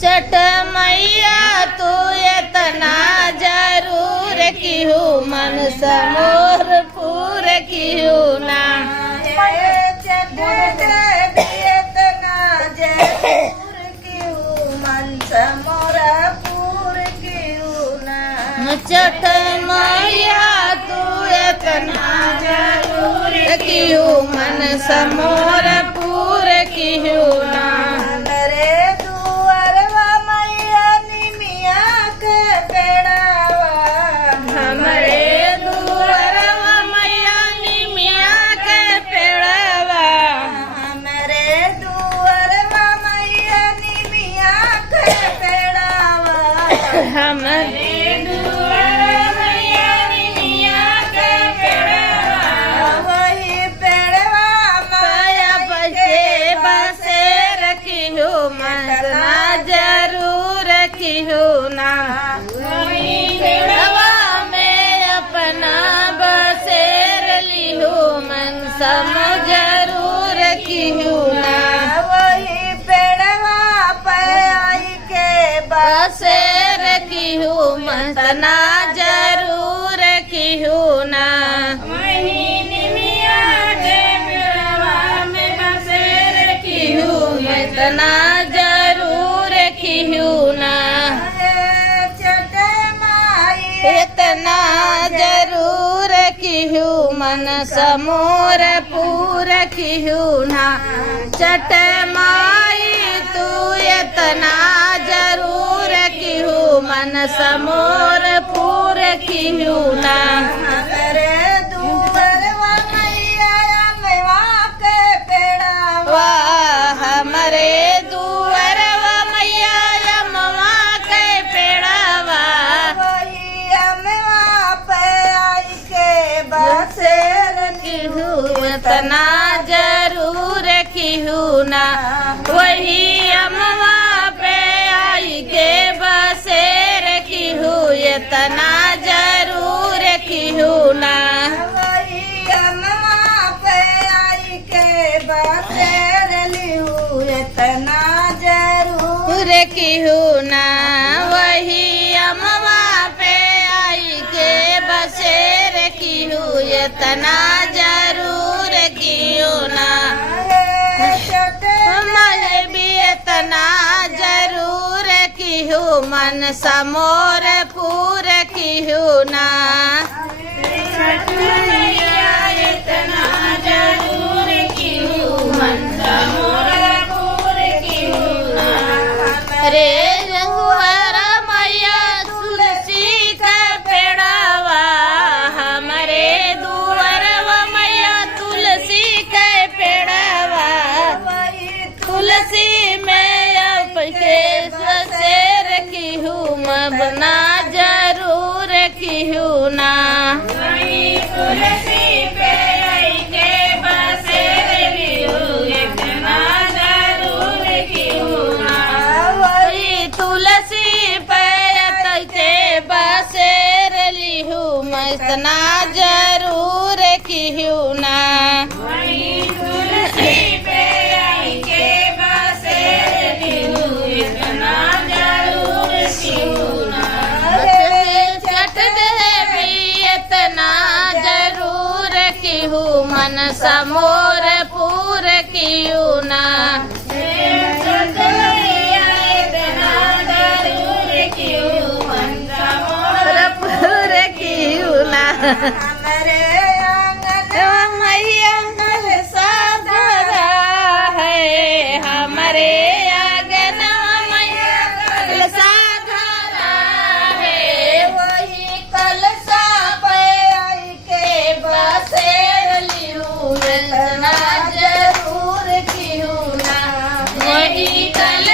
छठ मैया तू इतना जरूर क्यों मन समोर पूर क्यों ना छठ इतना जरूर क्यों मन समोर पूर क्यों ना छठ मैया तू इतना जरूर क्यों मन समोर पूर क्यों ना रे दुअरवा मैया निमिया के पेड़ावा हमरे दुअरवा मैया निमिया के पेड़वा हमरे दुअरवा मैया निमिया के पेड़ावा हमरे दुअरवा मैया निमिया के पेड़वा वही पेड़वा माया बसे बसे रखियो मतना जरूर रखियो ना वही पेड़वा में अपना बसेर लिहो मन सम जरूर रखियो ना वही पेड़वा पे आई के बसेर रखियो मतना जरूर रखियो ना वही निमिया के पेड़वा में बसेर रखियो मतना जरूर रखियो ना छठ माई इतना जरूर क्यों मन समोर पूर क्यों ना छठ माई तू इतना जरूर क्यों मन समोर पूर क्यों ना रे दुअरवा मैया अमवा के पेड़ावा वाह हमरे दुअरवा मैया अमवा के पेड़वा वही अमवा पे आई के बसेर इतना जरूर क्यों ना वही अमवा पे आई के बसेर क्यों इतना जरूर क्यों ना वही अमवा पे आई के बसेर लिहू इतना जरूर क्यों ना वही अमवा पे आई के बसेर क्यों इतना जरूर क्यों ना छठ मैं भी इतना जरूर क्यों मन समोर पूर क्यों ना इतना जरूर क्यों मन समोर पूर क्यों ना रे रघुवर मैया तुलसी का पेड़ावा हमरे दुअरवा मैया तुलसी का पेड़ावा वही तुलसी में अब के बसेर क्यों मबना जरूर क्यों ना तुलसी पे आई के बसेर लियो इतना जरूर क्यों ना वही तुलसी पे तैते बसेर लिहू इतना जरूर क्यों ना वही तुलसी पे आई के बसेर लिहू इतना जरूर क्यों ना छठ देवी इतना जरूर क्यों मन समोर पूर क्यों ना छठ मैया इतना जरूर क्यों मन समोर पूर क्यों ना हमरे आंगन मैया साधरा है हमारे आंगन मैया साधरा है वही कलसा पे आई के बसेर लिहू इतना जरूर क्यों ना वही कल